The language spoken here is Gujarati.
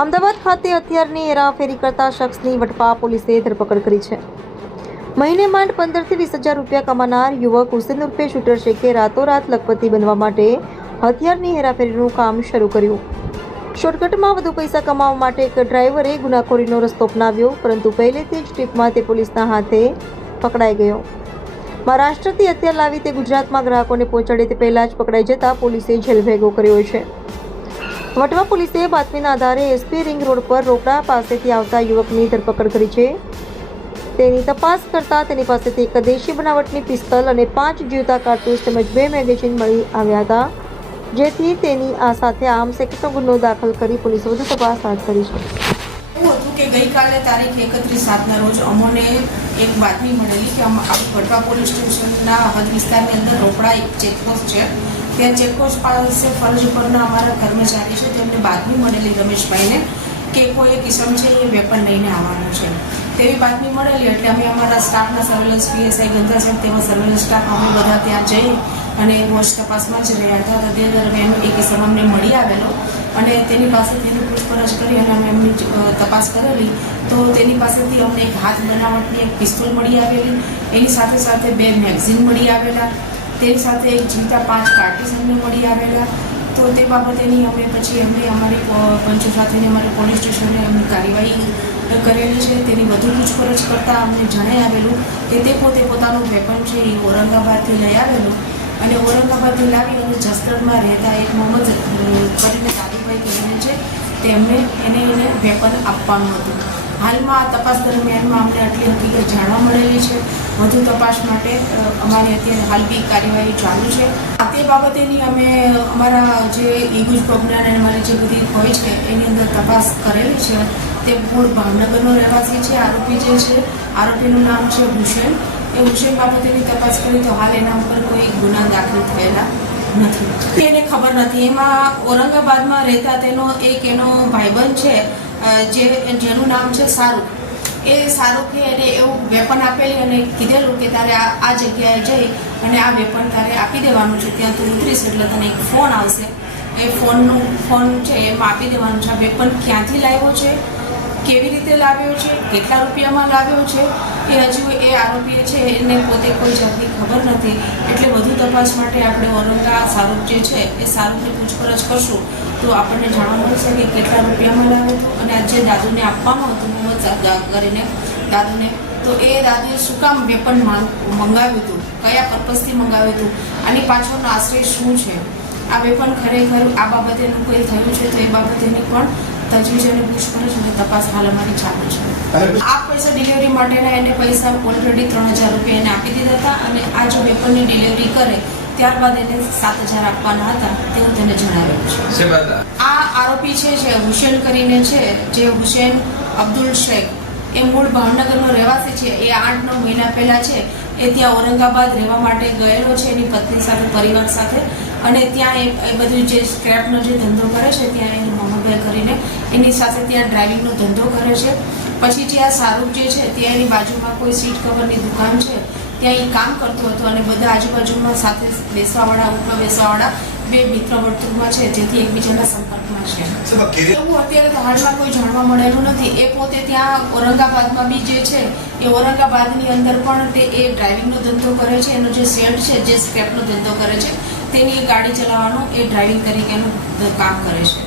અમદાવાદ ખાતે હથિયારની હેરાફેરી કરતા શખ્સની વટપા પોલીસે ધરપકડ કરી છે. મહિને માંડ 15 થી 20,000 રૂપિયા કમાનાર યુવક હુસેન ઉર્ફે શૂટર શેખે રાતોરાત લખપતિ બનવા માટે હથિયારની હેરાફેરીનું કામ શરૂ કર્યું. શોર્ટકટમાં વધુ પૈસા કમાવા માટે એક ડ્રાઈવરે ગુનાખોરીનો રસ્તો અપનાવ્યો, પરંતુ પહેલેથી જ ટ્રીપમાં તે પોલીસના હાથે પકડાઈ ગયો. મહારાષ્ટ્રથી હથિયાર લાવી તે ગુજરાતમાં ગ્રાહકોને પહોંચાડે તે પહેલા જ પકડાઈ જતા પોલીસે જેલ ભેગો કર્યો છે. વટવા પોલીસે બાતમીના આધારે એસપી રિંગ રોડ પર રોકડા પાસેથી આવતા યુવકની ધરપકડ કરી છે. તેની તપાસ કરતા તેની પાસેથી એક દેશી બનાવટની પિસ્તલ અને 5 જીવતા કારતૂસ તેમજ 2 મેગેઝીન મળી આવ્યા હતા, જેથી તેની આ સાથે આર્મ્સ એક્ટનો ગુનો દાખલ કરી પોલીસે વધુ તપાસ હાથ ધરી છે. એવું હતું કે ગઈકાલે તારીખ 31/7ના રોજ અમોને એક બાતમી મળેલી કે વટવા પોલીસ સ્ટેશનના હદ વિસ્તારની અંદર રોકડા એક ચેકપોસ્ટ છે. ત્યાં ચેકપોસ્ટ પાસે ફરજ પરના અમારા કર્મચારી છે તેમને બાતમી મળેલી રમેશભાઈને કે કોઈ એક કિસમ છે એ વેપન લઈને આવવાનું છે. તેવી બાતમી મળેલી એટલે અમે અમારા સ્ટાફના સર્વેલન્સ પીએસઆઈ ગંગા સાહેબ તેમાં સર્વેલન્સ સ્ટાફ અમે બધા ત્યાં જઈ અને વોચ તપાસમાં જ રહ્યા હતા. તે દરમિયાન એક કિસ્સો અમને મળી આવેલો અને તેની પાસે તેની પૂછપરછ કરી અને અમે એમની તપાસ કરેલી તો તેની પાસેથી અમને એક હાથ બનાવટની એક પિસ્તોલ મળી આવેલી, એની સાથે સાથે 2 મેગઝીન મળી આવેલા, તેની સાથે એક જીવતા 5 કાર્ટીસ અમને મળી આવેલા. તો તે બાબતેની અમે પછી એમને અમારી પંચો સાથેની અમારી પોલીસ સ્ટેશને એમની કાર્યવાહી કરેલી છે. તેની વધુ પૂછપરછ કરતાં અમને જણાઈ આવેલું કે તે પોતે પોતાનું વેપન છે એ ઔરંગાબાદથી લઈ આવેલું અને ઔરંગાબાદથી લાવી અને જસદણમાં રહેતા એક મોહમ્મદ કરીને દાદીભાઈ કરીને છે તેમને એને વેપન આપવાનું હતું. હાલમાં આ તપાસ દરમિયાનમાં અમને આટલી હકીકત જાણવા મળેલી છે. વધુ તપાસ માટે અમારી અત્યારે હાલ બી કાર્યવાહી ચાલુ છે. તે બાબતેની અમે અમારા જે ઈગુજ પ્રોગ્રામ અને અમારી જે બધી હોય છે એની અંદર તપાસ કરેલી છે. તે મૂળ ભાવનગરનો રહેવાસી છે. આરોપી જે છે આરોપીનું નામ છે હુસેન. એ હુસેન બાબતેની તપાસ કરી તો હાલ એના ઉપર કોઈ ગુના દાખલ થયેલા નથી. એને ખબર નથી. એમાં ઔરંગાબાદમાં રહેતા એનો ભાઈબંધ છે જેનું નામ છે શાહરૂખ. એ શાહરૂખે એને એવું વેપન આપેલી અને કીધેલું કે તારે આ જગ્યાએ જઈ અને આ વેપન તારે આપી દેવાનું છે. ત્યાં તું ઉતરીશ એટલે તને એક ફોન આવશે, એ ફોન છે એમાં આપી દેવાનું છે. આ વેપન ક્યાંથી લાવ્યો છે, કેવી રીતે લાવ્યો છે, કેટલા રૂપિયામાં લાવ્યો છે એ હજુ એ આરોપીએ છે એને પોતે કોઈ જાતની ખબર નથી. એટલે વધુ તપાસ માટે આપણે શાહરૂખ જે છે એ શાહરૂખની પૂછપરછ કરશું તો આપણને જાણવા મળશે કે કેટલા રૂપિયામાં લાવ્યો હતો અને આ જે દાદુને આપવાનું હતું મોહમ્મદ કરીને દાદુને, તો એ દાદુએ શું કામ વેપન મંગાવ્યું હતું, કયા પર્પઝથી મંગાવ્યું હતું, આની પાછળનો આશ્રય શું છે, આ વેપન ખરેખર આ બાબતેનું કોઈ થયું છે તો એ બાબતેની પણ તજવીજ અને પૂછપરછ અને તપાસ હાલ અમારી ચાલુ છે. આ પૈસા ડિલિવરી માટેના એને પૈસા ઓલરેડી 3,000 રૂપિયા એને આપી દીધા હતા અને આ જો વેપનની ડિલિવરી કરે ત્યારબાદ એને 7,000 આપવાના હતા તેવું તેને જણાવેલું છે. આ આરોપી છે હુસેન કરીને છે, જે હુસેન અબ્દુલ શેખ, એ મૂળ ભાવનગરનો રહેવાસી છે. એ 8-9 મહિના પહેલાં છે એ ત્યાં ઔરંગાબાદ રહેવા માટે ગયેલો છે એની પત્ની સાથે, પરિવાર સાથે, અને ત્યાં એ બધું જે સ્ક્રેપનો જે ધંધો કરે છે ત્યાં એની મોહમ્મદભાઈ કરીને એની સાથે ત્યાં ડ્રાઇવિંગનો ધંધો કરે છે. પછી જે આ શાહરૂખ જે છે ત્યાં એની બાજુમાં કોઈ સીટ કવરની દુકાન છે ત્યાં એ કામ કરતો હતો અને બધા આજુબાજુમાં સાથે બેસવાવાળા, ઉઠવા બેસવાવાળા 2 મિત્ર વર્તુળમાં છે જેથી એકબીજાના સંપર્કમાં છે. એવું અત્યારે તો હાલમાં કોઈ જાણવા મળેલું નથી. એ પોતે ત્યાં ઔરંગાબાદમાં બી જે છે એ ઔરંગાબાદની અંદર પણ એ ડ્રાઇવિંગનો ધંધો કરે છે. એનો જે શેડ છે જે સ્ક્રેપનો ધંધો કરે છે તેની ગાડી ચલાવવાનું એ ડ્રાઇવિંગ તરીકેનું કામ કરે છે.